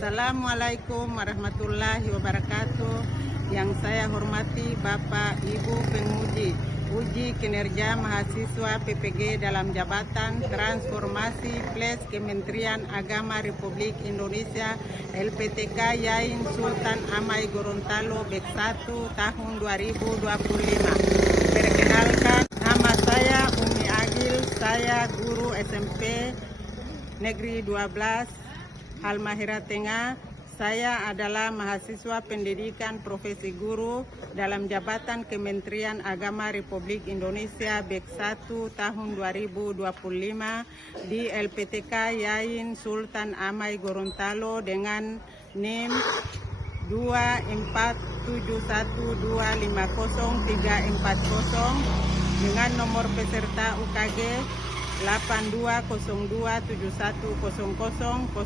Assalamualaikum warahmatullahi wabarakatuh. Yang saya hormati Bapak Ibu penguji uji kinerja mahasiswa PPG dalam jabatan transformasi plus Kementerian Agama Republik Indonesia LPTK Yain Sultan Amai Gorontalo BEK 1 tahun 2025. Perkenalkan, nama saya Umi Agil, saya guru SMP Negeri 12 Halmahera Tengah. Saya adalah mahasiswa pendidikan profesi guru dalam jabatan Kementerian Agama Republik Indonesia BEK 1 tahun 2025 di LPTK Yain Sultan Amai Gorontalo dengan NIM 24712503440 dengan nomor peserta UKG 820271000146.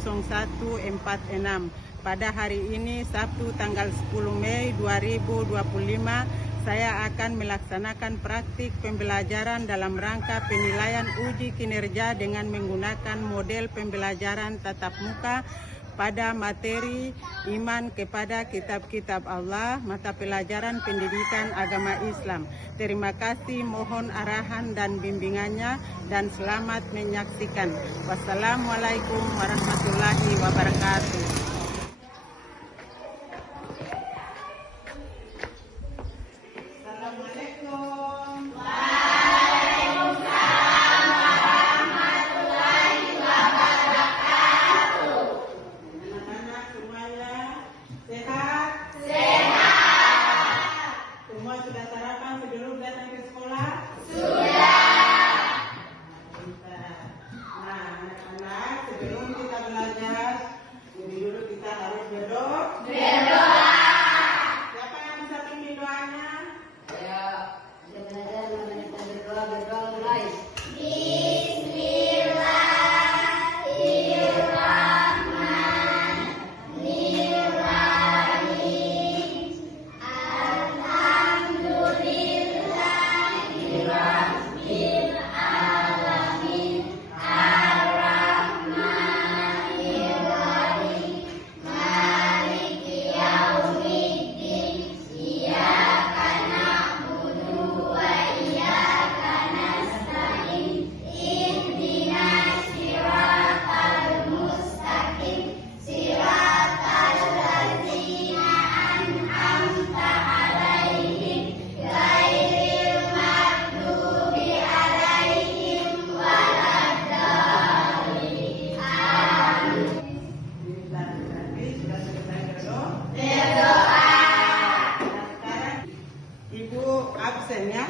Pada hari ini Sabtu tanggal 10 Mei 2025 saya akan melaksanakan praktik pembelajaran dalam rangka penilaian uji kinerja dengan menggunakan model pembelajaran tatap muka pada materi iman kepada kitab-kitab Allah, mata pelajaran pendidikan agama Islam. Terima kasih, mohon arahan dan bimbingannya dan selamat menyaksikan. Wassalamualaikum warahmatullahi wabarakatuh. Sudah sarapan sebelum datang ke sekolah? Sudah. Nah, anak-anak, sebelum kita belajar, dulu kita harus berdoa. Siapa yang bisa pimpin doanya? Ya. Kita belajar kita berdoa mulai. Absen ya?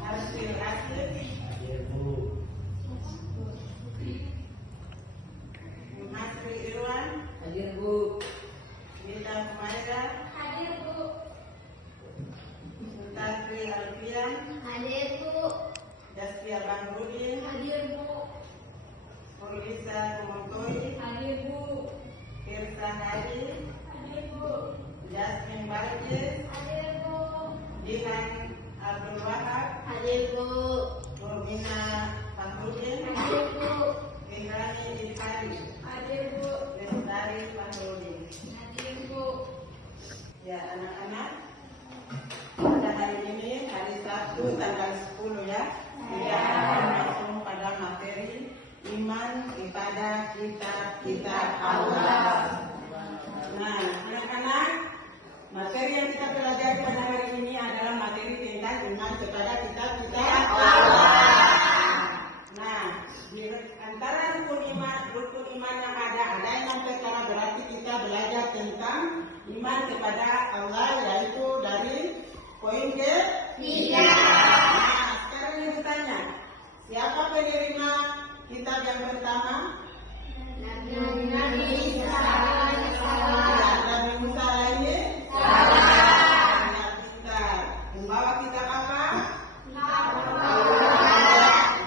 Hasil. Hasri Irwan. Hadir Bu. Nita Kumaira. Hadir Bu. Sultantri Alfian. Hadir Bu. Dastia Bangrudin. Hadir Bu. Polisa Kumontoi. Hadir Bu. Kirsa Hadi. Hadir Bu. Jasmine Barjes. Hadir Bu. Dihan Abdul Wahab. Hadir Bu. Nurmina Fahrudin. Hadir Bu. Indrani Ilhari. Hadir Bu. Lestari Fahrudin. Hadir Bu. Ya anak-anak, pada hari ini hari Sabtu tanggal 10 ya, kita akan langsung pada materi iman kepada kitab Allah. Nah anak-anak, materi yang kita pelajari pada hari ini adalah materi tentang iman kepada kitab-kitab Allah. Nah, di antara rukun iman yang ada yang pertama berarti kita belajar tentang iman kepada Allah, yaitu dari poin ke-3. Nah, sekarang ini bertanya, siapa penerima kitab yang pertama? Nabi Isa. Nabi Musa lainnya? Membawa kitab apa?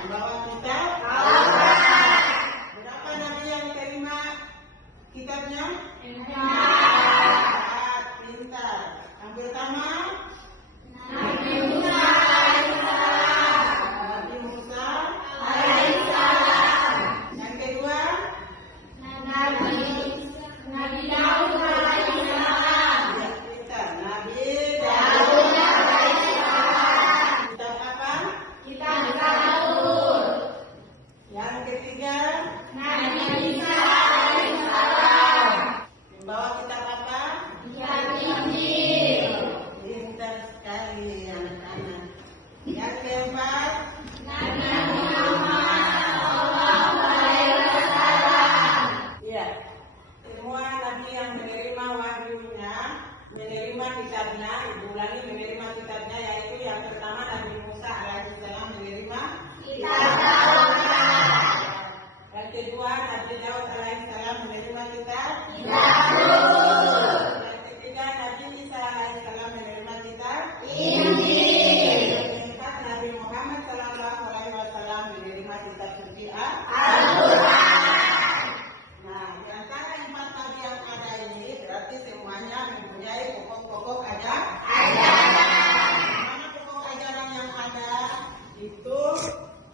Membawa kitab Allah. Berapa nabi yang terima kitabnya? Pintar. Yang pertama? Nabi Musa. Nabi Musa. Yang kedua? Nabi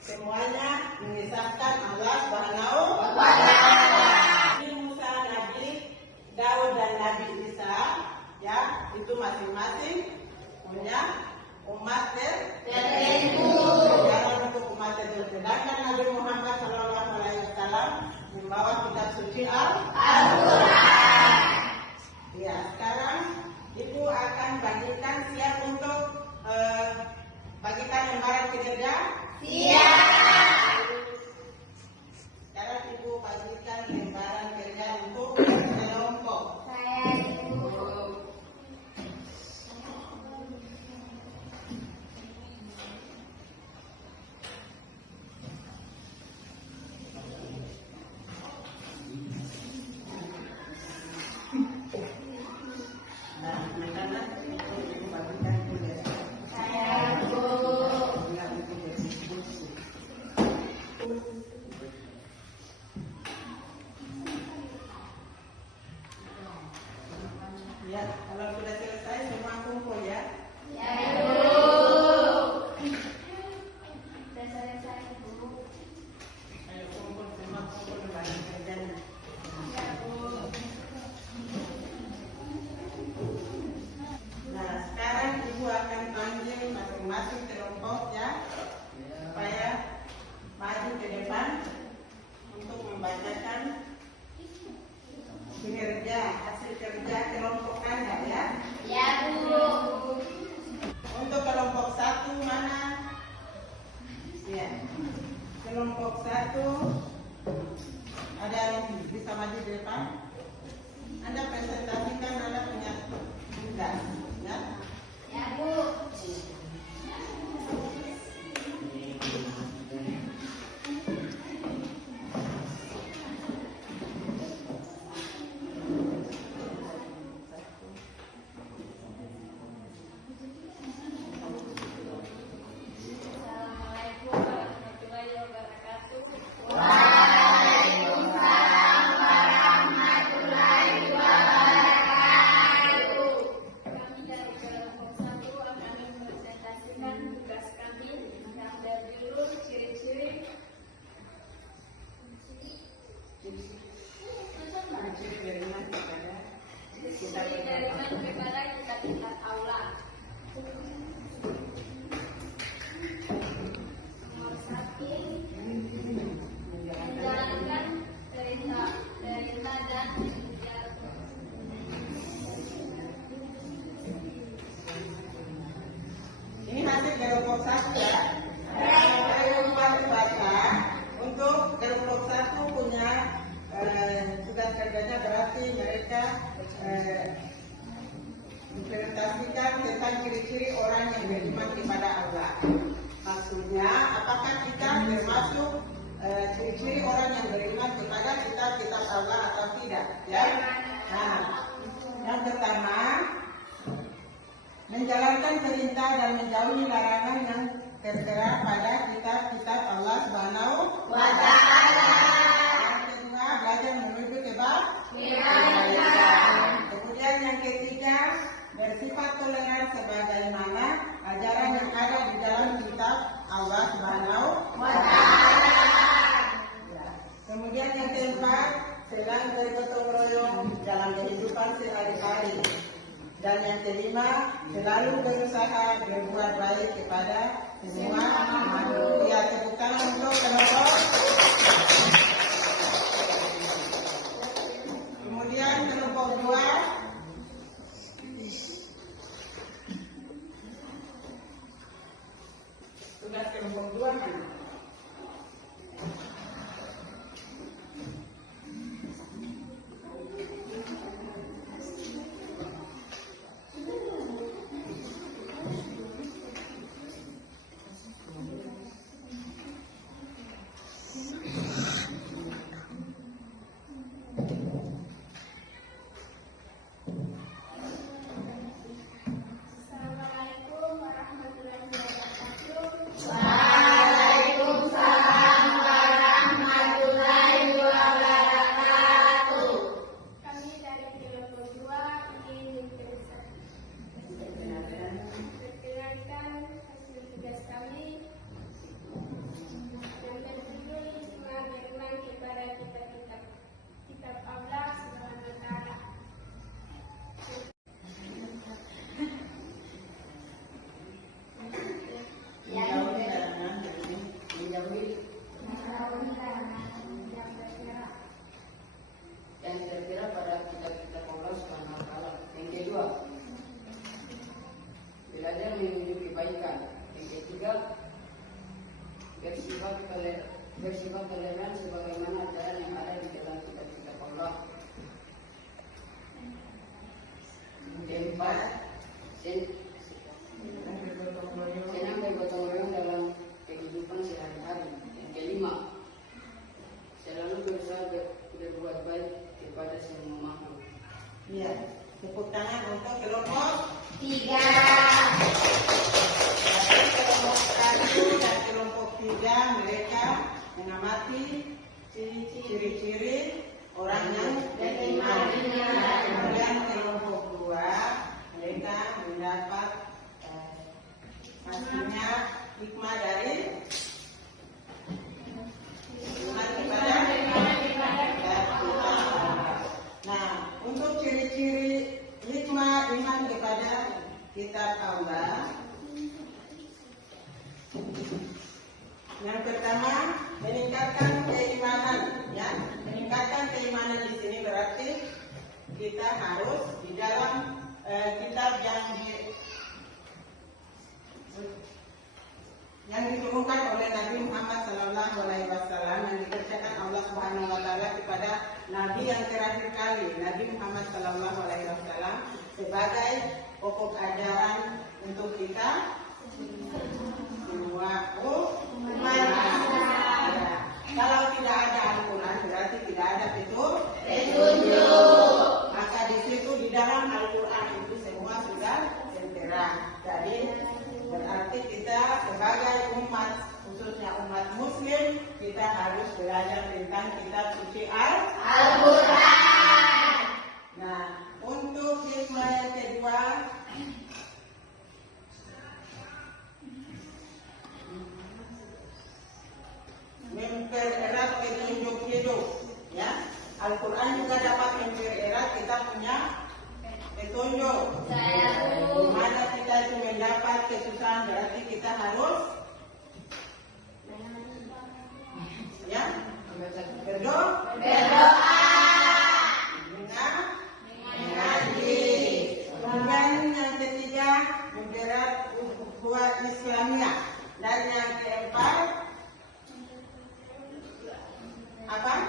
semuanya mengisahkan Allah Subhanahu wa Ta'ala. Nabi Musa, Nabi Daud dan Nabi Isa, ya, itu masing-masing punya umat tertentu. Sejarah untuk umat tertentu. Sedangkan Nabi Muhammad SAW membawa kitab suci Al-Quran. Ya, sekarang Ibu akan bagikan, siap untuk bagikan lembaran kinerja? Siap. Sekarang Ibu bagikan lembaran kerja untuk kelompok. Saya Ibu. Ya, kalau sudah selesai semua kumpul ya. Ya, Ibu. Sudah selesai, Ibu. Ayo kumpul semua, kumpul lembaran kerjanya. Ya, Bu. Nah, sekarang Ibu akan panggil masing-masing kelompok ya, supaya maju ke depan untuk membacakan kinerja, hasil kerja kelompok Anda ya. Ya, Bu. Untuk kelompok 1 mana? Ya. Kelompok 1 ada yang bisa maju di depan? Anda presentasikan Anda punya tugas ya. Ya, Bu. Assalamualaikum warahmatullahi wabarakatuh. Waalaikumsalam warahmatullahi wabarakatuh. Kami dari kelompok 1 akan mempresentasikan tugas kami yang berjudul ciri-ciri jaringan kepada kita aula. Nomor 1, menjalankan perintah dan ujar. Ini hasil kelompok 1 ya. Kelompok baca untuk kelompok 1 punya tugas kerjanya berarti mereka implementasikan tentang ciri-ciri orang yang beriman kepada Allah. Maksudnya, apakah kita termasuk ciri-ciri orang yang beriman kepada kitab Allah atau tidak? Ya. Nah, yang pertama, menjalankan perintah dan menjauhi larangan yang tertera pada kitab Allah Subhanahu wa Ta'ala. Yang kedua, belajar menuju kebaikan. Kemudian yang ketiga, bersifat toleran sebagaimana ajaran yang ada di dalam kitab Allah Subhanahu wa Ta'ala. Ya. Kemudian yang keempat, selain bergotong royong dalam kehidupan sehari-hari. Dan yang kelima, selalu berusaha berbuat baik kepada semua makhluk. Ya, tepuk tangan untuk kelompok. Kemudian kelompok 2. Tugas kelompok 2 mana? bersifat toleran sebagaimana ajaran yang ada di dalam kitab-kitab Allah. Keempat, senang bergotong royong dalam kehidupan sehari-hari. Yang kelima, selalu berusaha berbuat baik kepada semua makhluk. Ya, tepuk tangan untuk kelompok 3. Kelompok 1 dan kelompok 3 mereka mengamati ciri-ciri orang yang beriman. Kemudian kelompok 2 mereka mendapat hasilnya hikmah dari iman kepada Allah. Nah, untuk ciri-ciri hikmah iman kepada kitab Allah, yang pertama meningkatkan keimanan, ya. Meningkatkan keimanan di sini berarti kita harus di dalam kitab yang diturunkan oleh Nabi Muhammad SAW, yang dikerjakan Allah Subhanahu Wa Taala kepada Nabi yang terakhir kali, Nabi Muhammad SAW, sebagai pokok ajaran untuk kita semua umat. Kalau tidak ada Al-Quran berarti tidak ada petunjuk. Maka di situ di dalam Al-Quran itu semua sudah tertera. Jadi berarti kita sebagai umat, khususnya umat Muslim, kita harus belajar tentang kitab suci Al-Quran. Nah, untuk hikmah yang kedua, mempererat petunjuk hidup, ya. Al-Quran juga dapat mempererat kita punya petunjuk. Dimana kita itu mendapat kesusahan berarti kita harus, ya, berdoa, mengaji. Kemudian yang ketiga mempererat ukhuwah Islamiyah, dan yang keempat apa?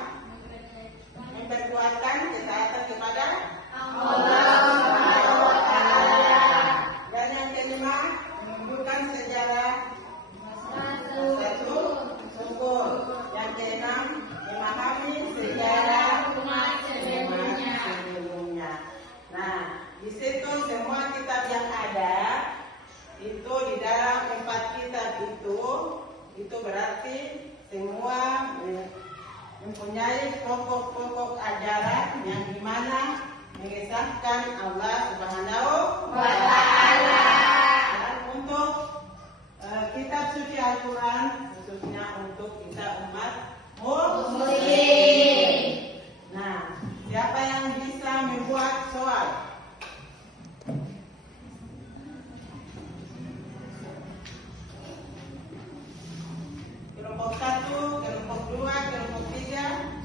Memperkuatkan ketaatan kepada Allah. Dan yang kelima menunjukkan sejarah satu syukur. Yang keenam memahami sejarah umat sebelumnya. Nah, di situ semua kitab yang ada itu di dalam 4 kitab itu berarti semua mempunyai pokok-pokok ajaran yang dimana mengesahkan Allah Subhanahu wa Ta'ala. Dan untuk kitab suci Al-Quran khususnya untuk kita umat Muslim. Nah, siapa yang bisa membuat soal? Kelompok 1, kelompok 2, kelompok 3.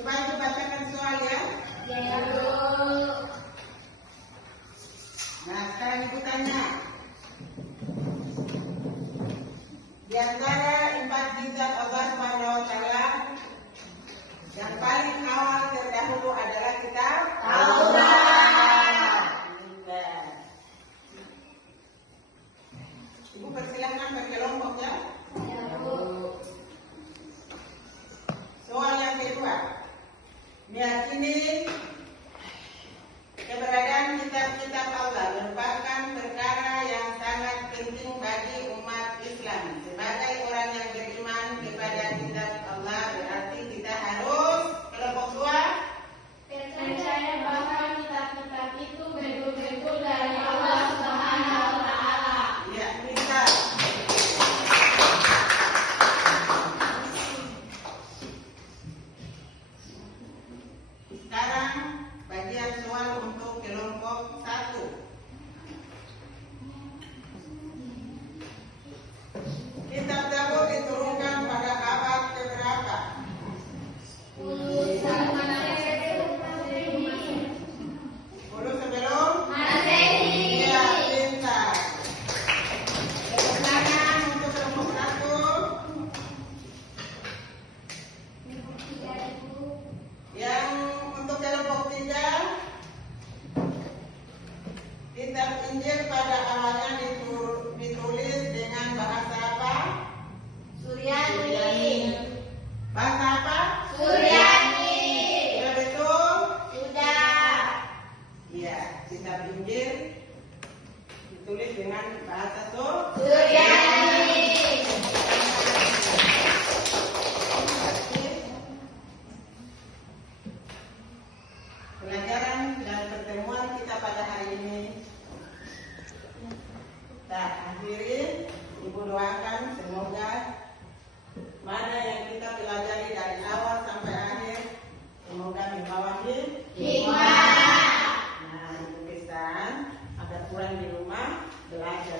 Coba itu bacakan soal ya. Nah, sekarang ibu tanya. Di antara 4 zat Allah Subhanahu wa Ta'ala, yang paling awal terdahulu adalah kitab Taurat. Ibu persilahkan berkelompok ya. Soal yang kedua, meyakini keberadaan kitab-kitab Allah merupakan perkara yang sangat penting bagi umat Islam. Sebagai orang yang beriman kepada kitab Allah berarti kita harus, kelompok 2, percaya bahwa kitab kitab Injil pada awalnya ditulis dengan bahasa apa? Suryani. Bahasa apa? Suryani. Sudah betul? Sudah. Iya, kitab Injil ditulis dengan bahasa Suryani. Pelajaran dan pertemuan kita pada hari ini kita akhiri. Ibu doakan semoga mana yang kita pelajari dari awal sampai akhir semoga membawa hikmah. Nah, ibu pesan agar pulang di rumah belajar